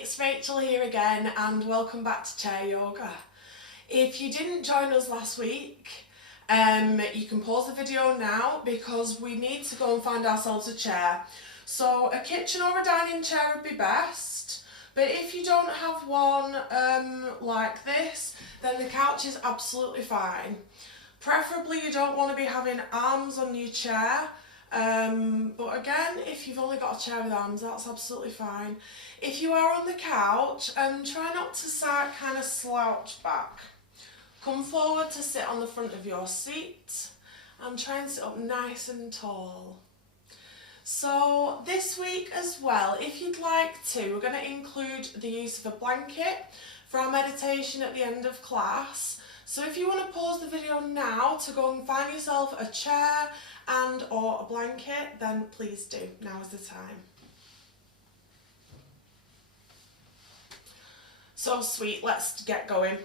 it's Rachel here again and welcome back to Chair Yoga. If you didn't join us last week, you can pause the video now because we need to go and find ourselves a chair. So a kitchen or a dining chair would be best, but if you don't have one like this, then the couch is absolutely fine. Preferably you don't want to be having arms on your chair. But again, if you've only got a chair with arms, that's absolutely fine. If you are on the couch, try not to kind of slouch back. Come forward to sit on the front of your seat and try and sit up nice and tall. So this week as well, if you'd like to, we're going to include the use of a blanket for our meditation at the end of class. So if you want to pause the video now to go and find yourself a chair and or a blanket, then please do. Now is the time. So sweet, let's get going.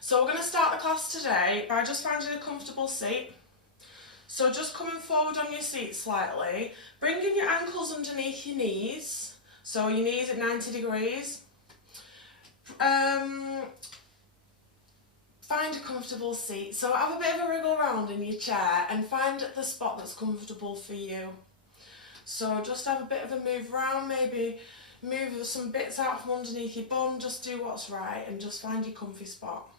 So we're going to start the class today by just finding a comfortable seat. So just coming forward on your seat slightly, bringing your ankles underneath your knees, so your knees at 90 degrees. Find a comfortable seat. So have a bit of a wriggle around in your chair and find the spot that's comfortable for you. So just have a bit of a move around, maybe move some bits out from underneath your bum, just do what's right and just find your comfy spot.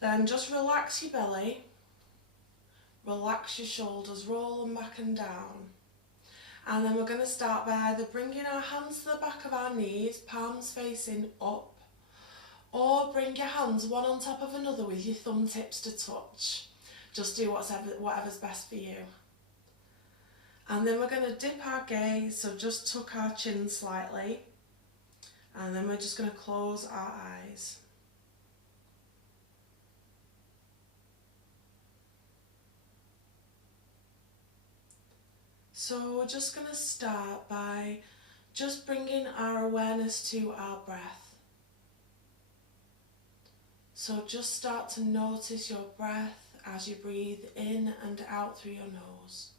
Then just relax your belly, relax your shoulders, roll them back and down. And then we're going to start by either bringing our hands to the back of our knees, palms facing up, or bring your hands one on top of another with your thumb tips to touch. Just do whatever's best for you. And then we're going to dip our gaze, so just tuck our chin slightly. And then we're just going to close our eyes. So we're just going to start by just bringing our awareness to our breath. So just start to notice your breath as you breathe in and out through your nose.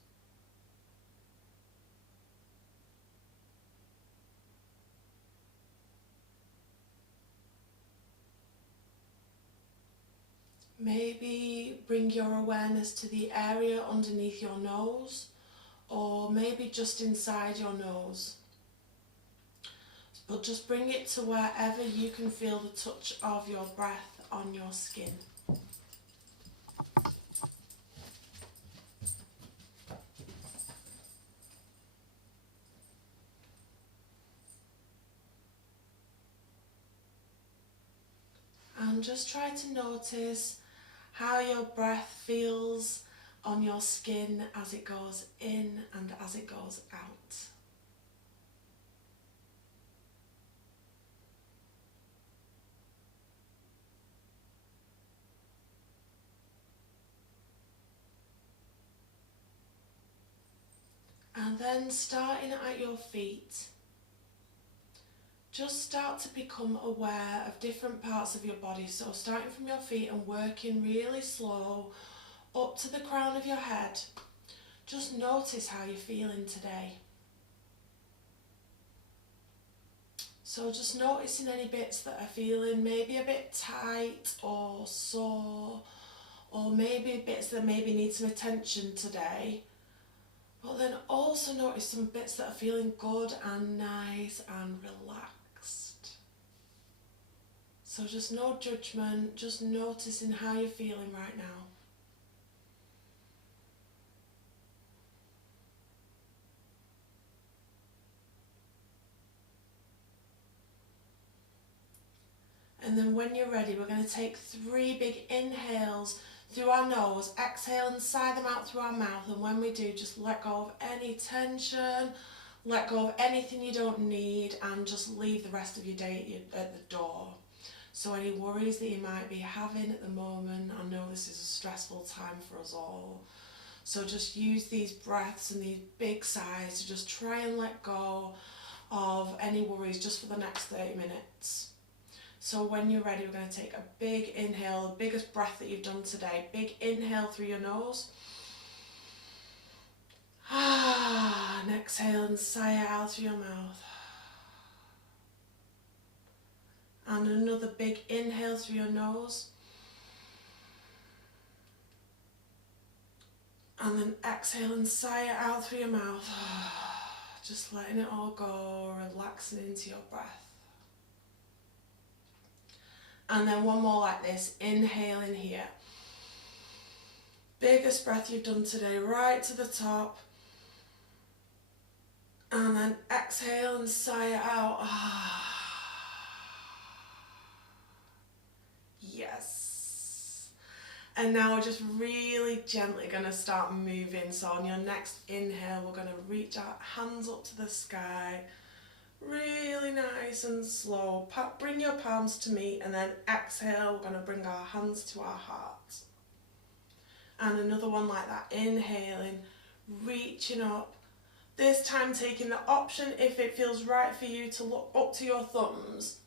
Maybe bring your awareness to the area underneath your nose, or maybe just inside your nose. But just bring it to wherever you can feel the touch of your breath on your skin. And just try to notice how your breath feels on your skin as it goes in and as it goes out. And then starting at your feet, just start to become aware of different parts of your body. So starting from your feet and working really slow up to the crown of your head. Just notice how you're feeling today. So just noticing any bits that are feeling maybe a bit tight or sore, or maybe bits that maybe need some attention today. But then also notice some bits that are feeling good and nice and relaxed. So just no judgment, just noticing how you're feeling right now. And then when you're ready, we're going to take 3 big inhales through our nose, exhale and sigh them out through our mouth. And when we do, just let go of any tension, let go of anything you don't need, and just leave the rest of your day at the door. So any worries that you might be having at the moment, I know this is a stressful time for us all. So just use these breaths and these big sighs to just try and let go of any worries just for the next 30 minutes. So when you're ready, we're going to take a big inhale, the biggest breath that you've done today. Big inhale through your nose. And exhale and sigh it out through your mouth. And another big inhale through your nose. And then exhale and sigh it out through your mouth. Just letting it all go, relaxing into your breath. And then one more like this, inhale in here. Biggest breath you've done today, right to the top. And then exhale and sigh it out. Yes. And now we're just really gently going to start moving. So on your next inhale, we're going to reach our hands up to the sky. Really nice and slow. Bring your palms to meet, and then exhale, we're going to bring our hands to our hearts. And another one like that, inhaling, reaching up. This time taking the option, if it feels right for you, to look up to your thumbs.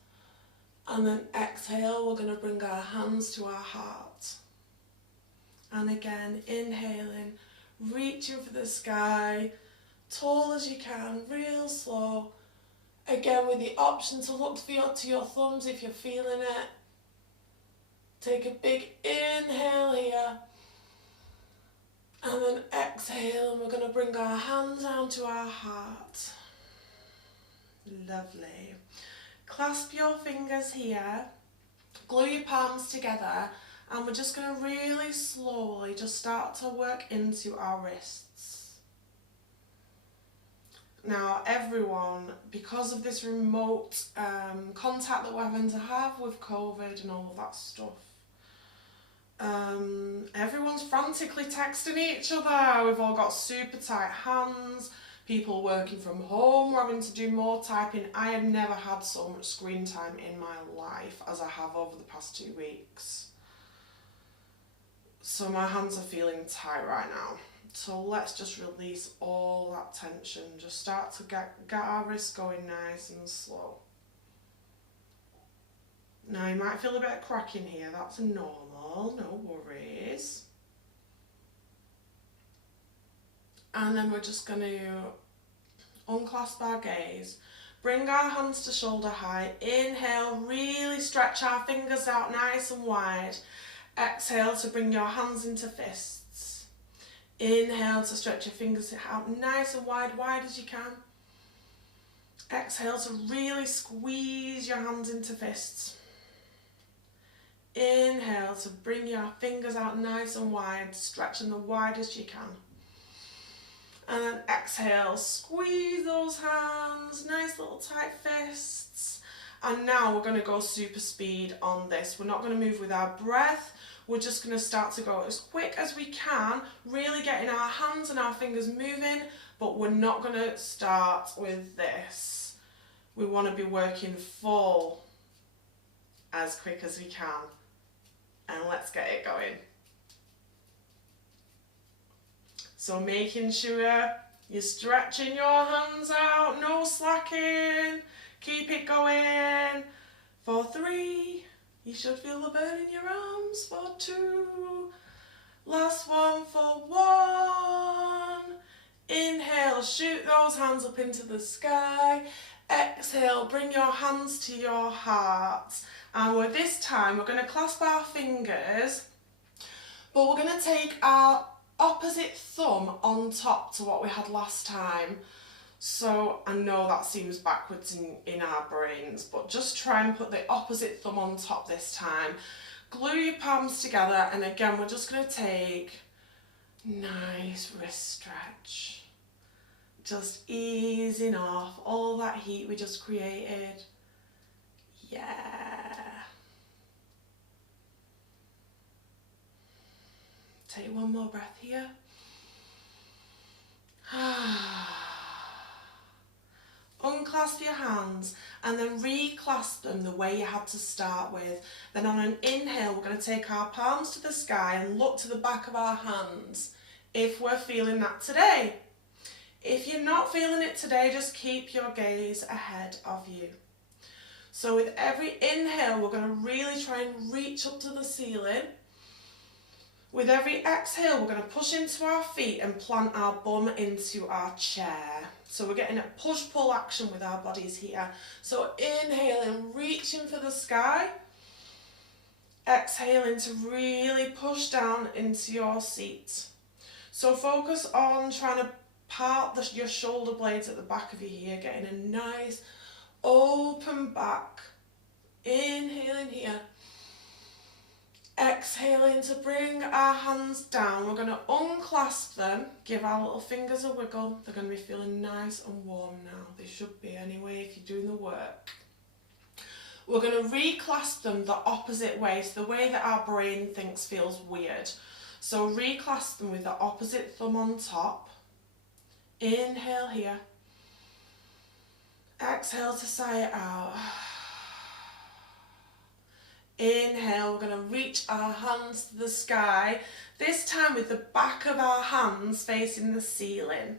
And then exhale, we're going to bring our hands to our heart. And again, inhaling, reaching for the sky, tall as you can, real slow. Again, with the option to look to your thumbs if you're feeling it. Take a big inhale here. And then exhale, and we're going to bring our hands down to our heart. Lovely. Clasp your fingers here. Glue your palms together. And we're just going to really slowly just start to work into our wrists. Now everyone, because of this remote contact that we're having to have with COVID and all of that stuff, everyone's frantically texting each other. We've all got super tight hands, people working from home, we're having to do more typing. I have never had so much screen time in my life as I have over the past 2 weeks. So my hands are feeling tight right now. So let's just release all that tension. Just start to get our wrists going nice and slow. Now you might feel a bit of cracking here. That's normal, no worries. And then we're just going to unclasp our gaze. Bring our hands to shoulder height. Inhale, really stretch our fingers out nice and wide. Exhale to bring your hands into fists. Inhale to stretch your fingers out nice and wide as you can. Exhale to really squeeze your hands into fists. Inhale to bring your fingers out nice and wide, stretching the widest you can. And then exhale, squeeze those hands, nice little tight fists. And now we're going to go super speed on this. We're not going to move with our breath. We're just going to start to go as quick as we can, really getting our hands and our fingers moving, but we're not going to start with this. We want to be working full as quick as we can. And let's get it going. So making sure you're stretching your hands out, no slacking. Keep it going. For 3. You should feel the burn in your arms. For 2. Last one for 1. Inhale, shoot those hands up into the sky. Exhale, bring your hands to your heart. And this time we're going to clasp our fingers, but we're going to take our opposite thumb on top to what we had last time. So I know that seems backwards in our brains, but just try and put the opposite thumb on top this time. Glue your palms together, and again we're just going to take nice wrist stretch. Just easing off all that heat we just created. Yeah. Take one more breath here. Unclasp your hands and then reclasp them the way you had to start with. Then on an inhale, we're going to take our palms to the sky and look to the back of our hands if we're feeling that today. If you're not feeling it today, just keep your gaze ahead of you. So with every inhale, we're going to really try and reach up to the ceiling. With every exhale, we're going to push into our feet and plant our bum into our chair. So we're getting a push-pull action with our bodies here. So inhaling, reaching for the sky. Exhaling to really push down into your seat. So focus on trying to part your shoulder blades at the back of your ear, getting a nice open back. Inhaling here. Exhaling to bring our hands down. We're going to unclasp them, give our little fingers a wiggle. They're going to be feeling nice and warm now. They should be anyway if you're doing the work. We're going to reclasp them the opposite way, so the way that our brain thinks feels weird. So reclasp them with the opposite thumb on top. Inhale here. Exhale to sigh it out. Inhale, we're going to reach our hands to the sky, this time with the back of our hands facing the ceiling.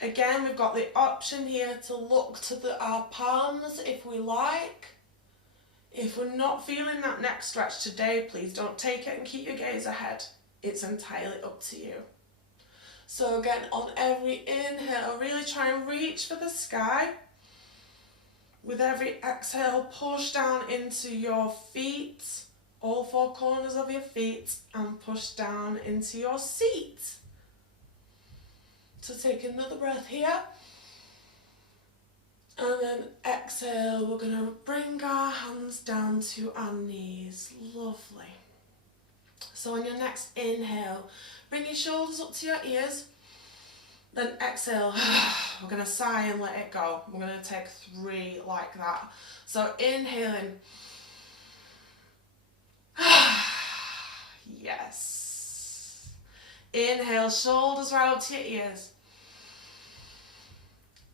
Again, we've got the option here to look to our palms if we like. If we're not feeling that neck stretch today, please don't take it and keep your gaze ahead. It's entirely up to you. So again, on every inhale, really try and reach for the sky. With every exhale, push down into your feet, all four corners of your feet, and push down into your seat. So take another breath here. And then exhale, we're going to bring our hands down to our knees. Lovely. So on your next inhale, bring your shoulders up to your ears. Then exhale, we're going to sigh and let it go. We're going to take 3 like that. So inhaling. Yes. Inhale, shoulders right up to your ears.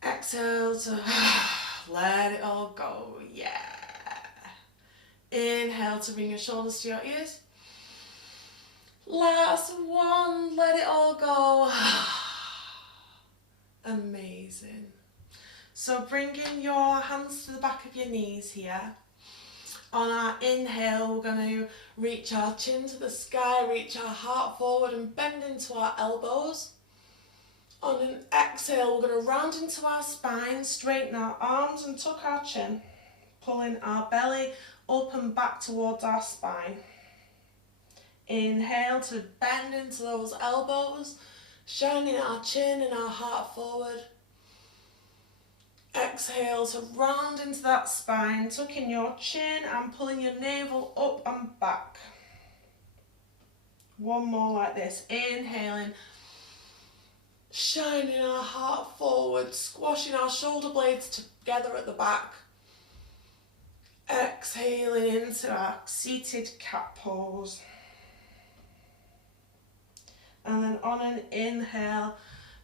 Exhale to let it all go. Yeah. Inhale to bring your shoulders to your ears. Last one, let it all go. Amazing. So bringing your hands to the back of your knees here. On our inhale, we're going to reach our chin to the sky, reach our heart forward and bend into our elbows. On an exhale, we're going to round into our spine, straighten our arms and tuck our chin, pulling our belly up and back towards our spine. Inhale to bend into those elbows, shining our chin and our heart forward. Exhale to round into that spine, tucking your chin and pulling your navel up and back. One more like this. Inhaling, shining our heart forward, squashing our shoulder blades together at the back. Exhaling into our seated cat pose. And then on an inhale,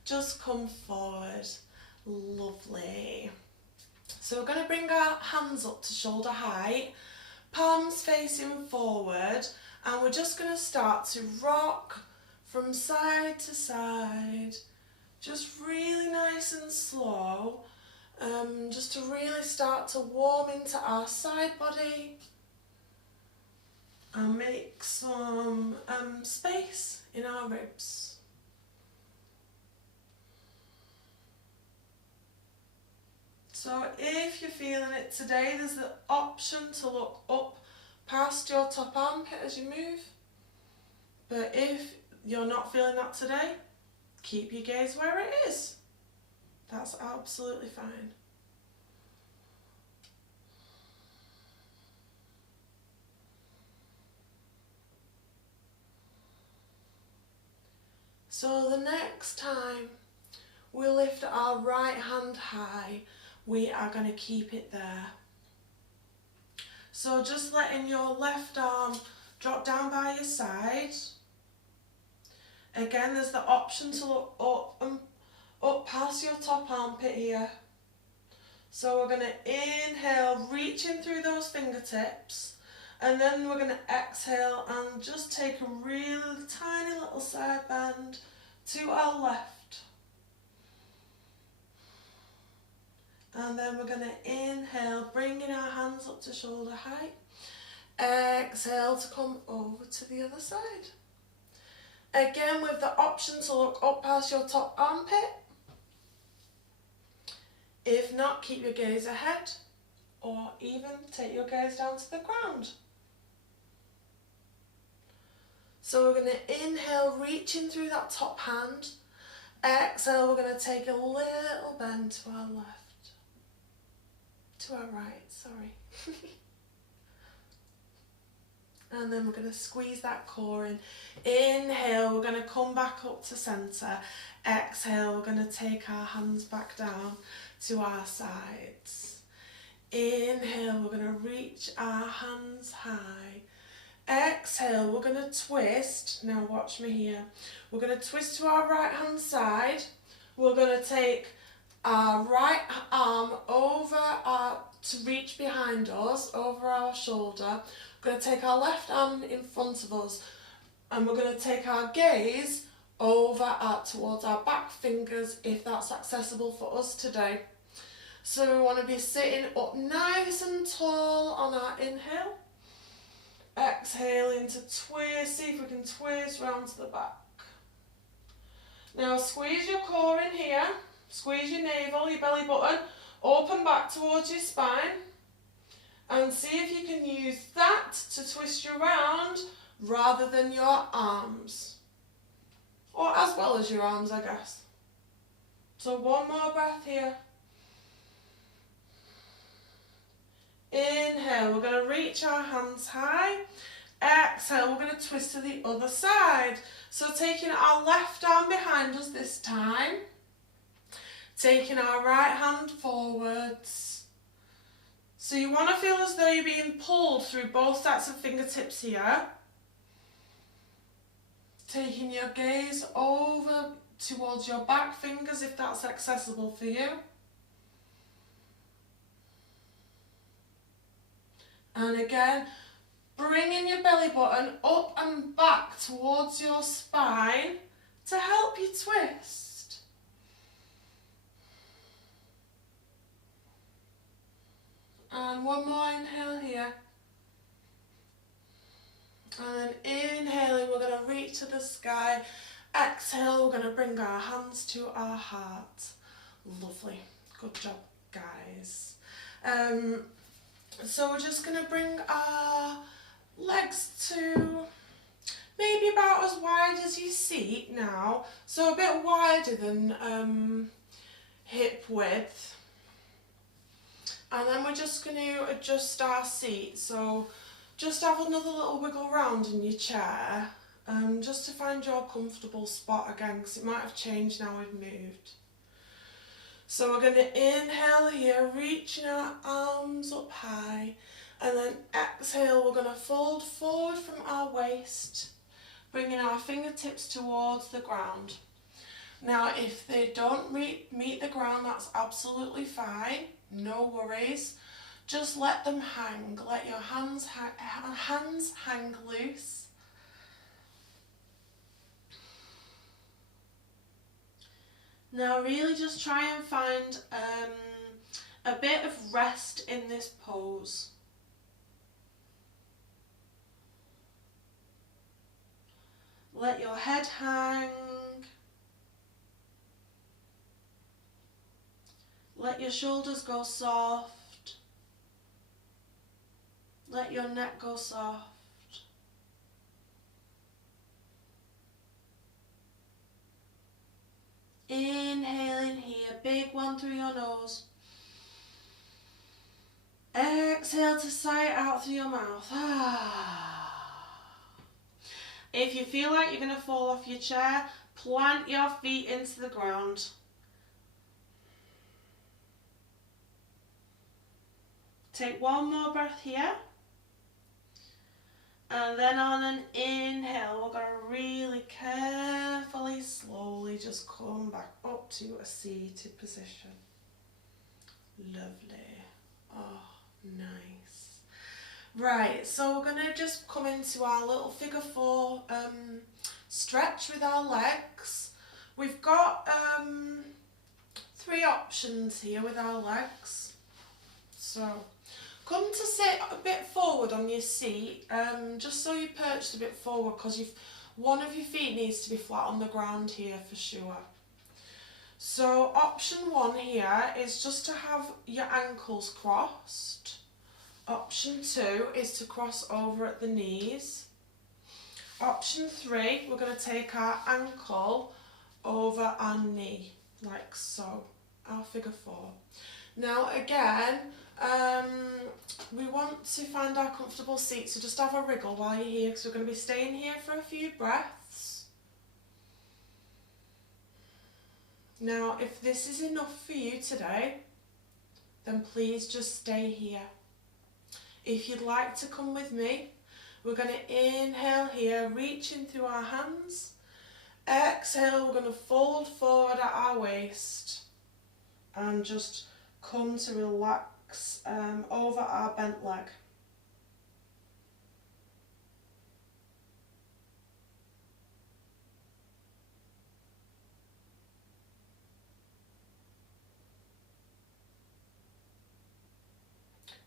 just come forward. Lovely. So we're going to bring our hands up to shoulder height, palms facing forward, and we're just going to start to rock from side to side, just really nice and slow, just to really start to warm into our side body and make some space in our ribs. So if you're feeling it today, there's the option to look up past your top armpit as you move. But if you're not feeling that today, keep your gaze where it is. That's absolutely fine. So the next time we lift our right hand high, we are going to keep it there. So just letting your left arm drop down by your side. Again, there's the option to look up past your top armpit here. So we're going to inhale, reaching through those fingertips, and then we're going to exhale and just take a really tiny little side bend to our left. And then we're going to inhale, bringing our hands up to shoulder height. Exhale to come over to the other side. Again, with the option to look up past your top armpit. If not, keep your gaze ahead, or even take your gaze down to the ground. So we're going to inhale, reaching through that top hand. Exhale, we're going to take a little bend to our left. To our right, sorry. And then we're going to squeeze that core in. Inhale, we're going to come back up to centre. Exhale, we're going to take our hands back down to our sides. Inhale, we're going to reach our hands high. Exhale, we're going to twist. Now watch me here. We're going to twist to our right hand side. We're going to take our right arm to reach behind us, over our shoulder. We're going to take our left arm in front of us, and we're going to take our gaze towards our back fingers, if that's accessible for us today. So we want to be sitting up nice and tall on our inhale. Exhaling to twist, see if we can twist round to the back. Now squeeze your core in here, squeeze your navel, your belly button, open back towards your spine, and see if you can use that to twist you round rather than your arms. Or as well as your arms, I guess. So one more breath here. Inhale, we're going to reach our hands high. Exhale, we're going to twist to the other side. So taking our left arm behind us this time. Taking our right hand forwards. So you want to feel as though you're being pulled through both sets of fingertips here. Taking your gaze over towards your back fingers if that's accessible for you. And again, bringing your belly button up and back towards your spine to help you twist. And one more inhale here. And then inhaling, we're going to reach to the sky. Exhale, we're going to bring our hands to our heart. Lovely. Good job, guys. So we're just going to bring our legs to maybe about as wide as your seat now. So a bit wider than hip width. And then we're just going to adjust our seat. So just have another little wiggle round in your chair, just to find your comfortable spot again, because it might have changed now we've moved. So we're going to inhale here, reaching our arms up high, and then exhale, we're going to fold forward from our waist, bringing our fingertips towards the ground. Now if they don't meet the ground, that's absolutely fine, no worries. Just let them hang, let your hands hang loose. Now really just try and find a bit of rest in this pose. Let your head hang. Let your shoulders go soft. Let your neck go soft. Inhaling here, big one through your nose. Exhale to sigh it out through your mouth. If you feel like you're going to fall off your chair, plant your feet into the ground. Take one more breath here. And then on an inhale, we're going to really carefully, slowly just come back up to a seated position. Lovely. Oh, nice. Right, so we're going to just come into our little figure 4 stretch with our legs. We've got 3 options here with our legs. So come to sit a bit forward on your seat, just so you're perched a bit forward, because you've one of your feet needs to be flat on the ground here for sure. So option 1 here is just to have your ankles crossed. Option 2 is to cross over at the knees. Option 3, we're going to take our ankle over our knee, like so, our figure 4. Now again, we want to find our comfortable seat, so just have a wriggle while you're here, because we're going to be staying here for a few breaths. Now, if this is enough for you today, then please just stay here. If you'd like to come with me, we're going to inhale here, reaching through our hands. Exhale, we're going to fold forward at our waist and just come to relax over our bent leg.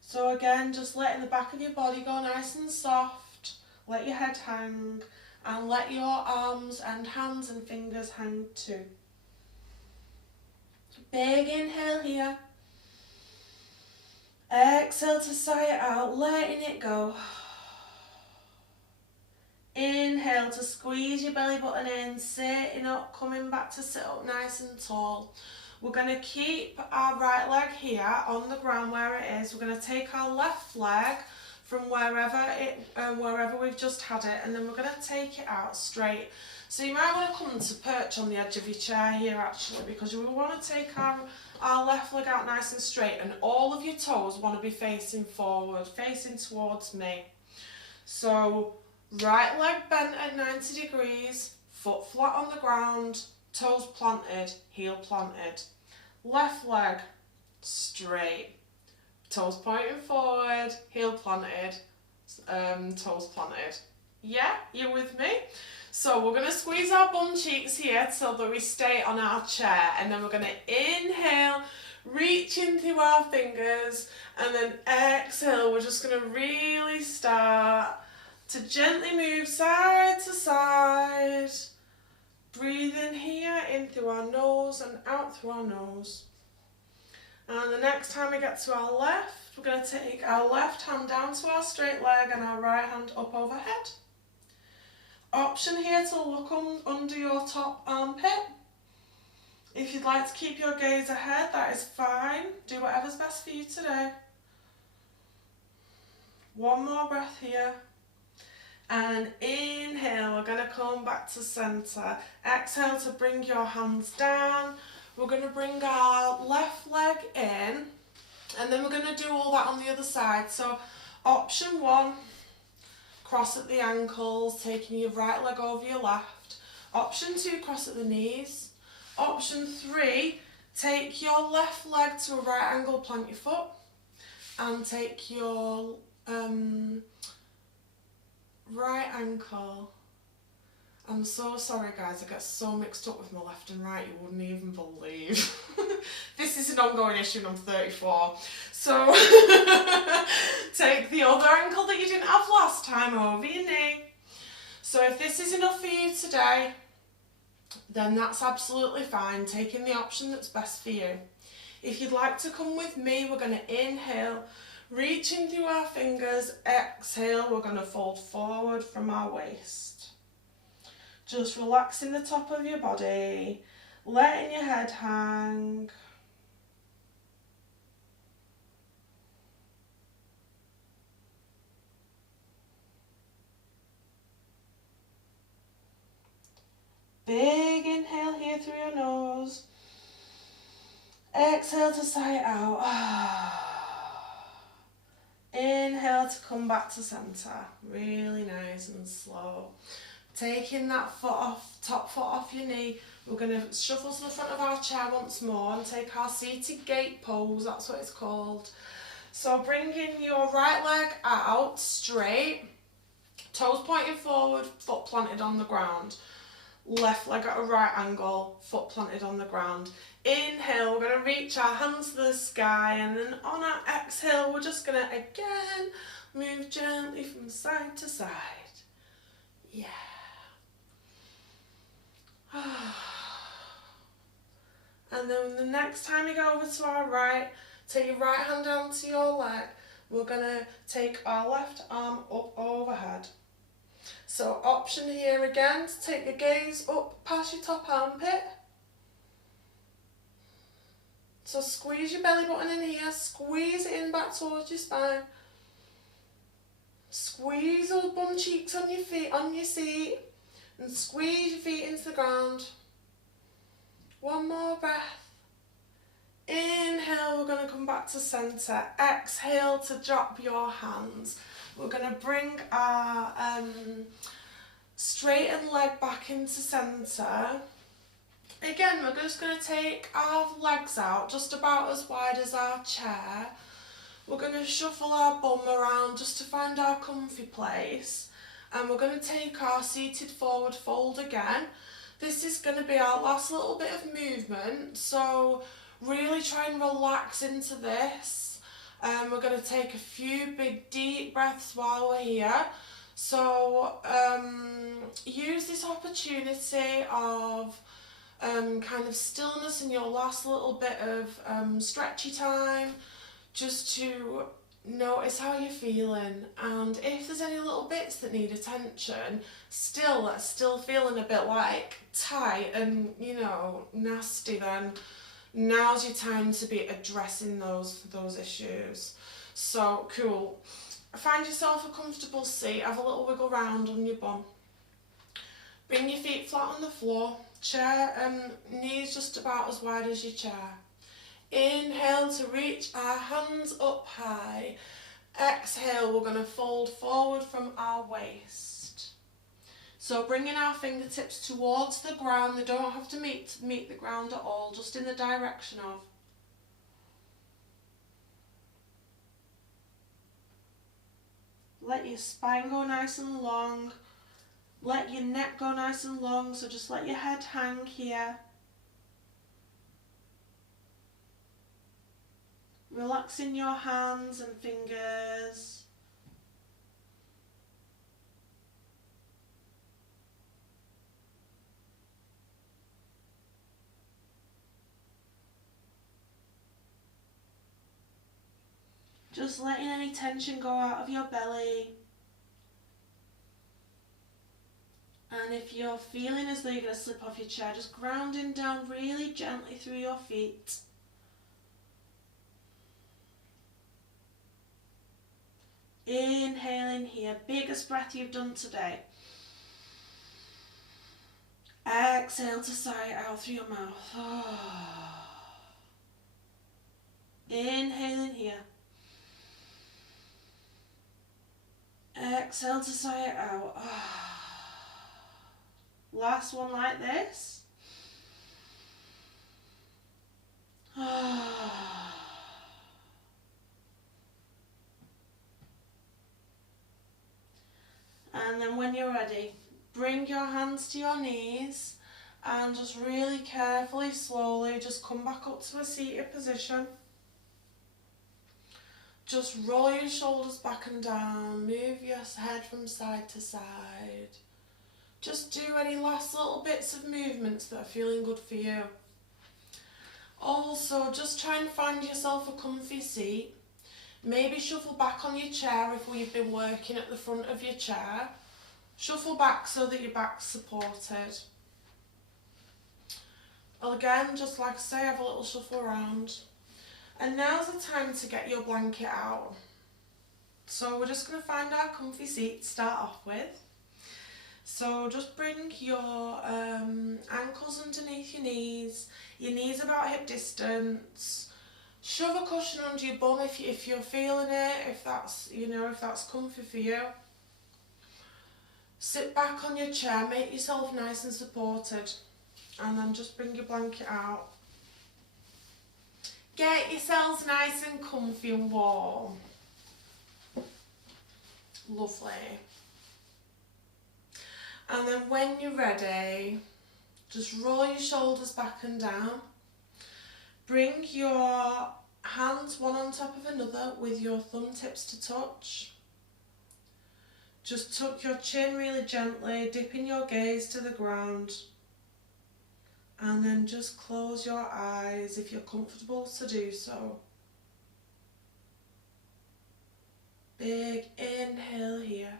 So again, just letting the back of your body go nice and soft, let your head hang, and let your arms and hands and fingers hang too. Big inhale here. Exhale to sigh it out, letting it go. Inhale to squeeze your belly button in, sitting up, coming back to sit up nice and tall. We're going to keep our right leg here on the ground where it is. We're going to take our left leg from wherever we've just had it, and then we're going to take it out straight. So you might want to come to perch on the edge of your chair here actually, because we want to take our left leg out nice and straight, and all of your toes want to be facing forward, facing towards me. So right leg bent at 90 degrees, foot flat on the ground, toes planted, heel planted. Left leg straight, toes pointing forward, heel planted, toes planted. Yeah, you're with me? So we're going to squeeze our bum cheeks here so that we stay on our chair, and then we're going to inhale, reach in through our fingers, and then exhale. We're just going to really start to gently move side to side. Breathe in here, in through our nose and out through our nose. And the next time we get to our left, we're going to take our left hand down to our straight leg and our right hand up overhead. Option here to look under your top armpit. If you'd like to keep your gaze ahead, that is fine. Do whatever's best for you today. One more breath here. And inhale, we're going to come back to centre. Exhale to bring your hands down. We're going to bring our left leg in, and then we're going to do all that on the other side. So option 1, cross at the ankles, taking your right leg over your left. Option 2, cross at the knees. Option 3, take your left leg to a right angle, plant your foot, and take your right ankle. I'm so sorry guys, I get so mixed up with my left and right, you wouldn't even believe. This is an ongoing issue and I'm 34. So take the other ankle that you didn't have last time over your knee. So if this is enough for you today, then that's absolutely fine, taking the option that's best for you. If you'd like to come with me, we're going to inhale, reaching through our fingers. Exhale, we're going to fold forward from our waist. Just relaxing the top of your body, letting your head hang. Big inhale here through your nose. Exhale to sigh it out. Inhale to come back to centre. Really nice and slow. Taking that foot off, top foot off your knee, we're going to shuffle to the front of our chair once more and take our seated gate pose, that's what it's called. So bringing your right leg out straight, toes pointing forward, foot planted on the ground. Left leg at a right angle, foot planted on the ground. Inhale, we're going to reach our hands to the sky, and then on our exhale, we're just going to again move gently from side to side. Yeah. And then the next time you go over to our right, take your right hand down to your leg. We're going to take our left arm up overhead. So option here again to take your gaze up past your top armpit. So squeeze your belly button in here, squeeze it in back towards your spine. Squeeze those bum cheeks on your feet, on your seat, and squeeze your feet into the ground. One more breath. Inhale, we're going to come back to centre. Exhale to drop your hands. We're going to bring our straightened leg back into centre. Again, we're just going to take our legs out just about as wide as our chair. We're going to shuffle our bum around just to find our comfy place. And we're going to take our seated forward fold again. This is going to be our last little bit of movement, so really try and relax into this. We're going to take a few big deep breaths while we're here. So use this opportunity of kind of stillness in your last little bit of stretchy time, just to notice how you're feeling, and if there's any little bits that need attention, still feeling a bit like tight and, you know, nasty, then now's your time to be addressing those issues. So cool. Find yourself a comfortable seat, have a little wiggle round on your bum. Bring your feet flat on the floor, chair knees just about as wide as your chair. Inhale to reach our hands up high. Exhale, we're going to fold forward from our waist. So bringing our fingertips towards the ground. They don't have to meet the ground at all, just in the direction of. Let your spine go nice and long. Let your neck go nice and long, so just let your head hang here. Relaxing your hands and fingers. Just letting any tension go out of your belly. And if you're feeling as though you're going to slip off your chair, just grounding down really gently through your feet. Inhaling here, biggest breath you've done today. Exhale to sigh out through your mouth. Inhaling here. Exhale to sigh it out. Last one like this. And then when you're ready, bring your hands to your knees and just really carefully, slowly, just come back up to a seated position. Just roll your shoulders back and down, move your head from side to side. Just do any last little bits of movements that are feeling good for you. Also, just try and find yourself a comfy seat. Maybe shuffle back on your chair if you've been working at the front of your chair. Shuffle back so that your back's supported. Again, just like I say, have a little shuffle around. And now's the time to get your blanket out. So we're just going to find our comfy seat to start off with. So just bring your ankles underneath your knees about hip distance. Shove a cushion under your bum if you're feeling it, if that's comfy for you. Sit back on your chair, make yourself nice and supported, and then just bring your blanket out. Get yourselves nice and comfy and warm. Lovely. And then when you're ready, just roll your shoulders back and down. Bring your hands one on top of another with your thumb tips to touch. Just tuck your chin really gently, dipping your gaze to the ground. And then just close your eyes if you're comfortable to do so. Big inhale here.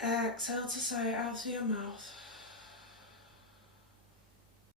Exhale to sigh it out through your mouth.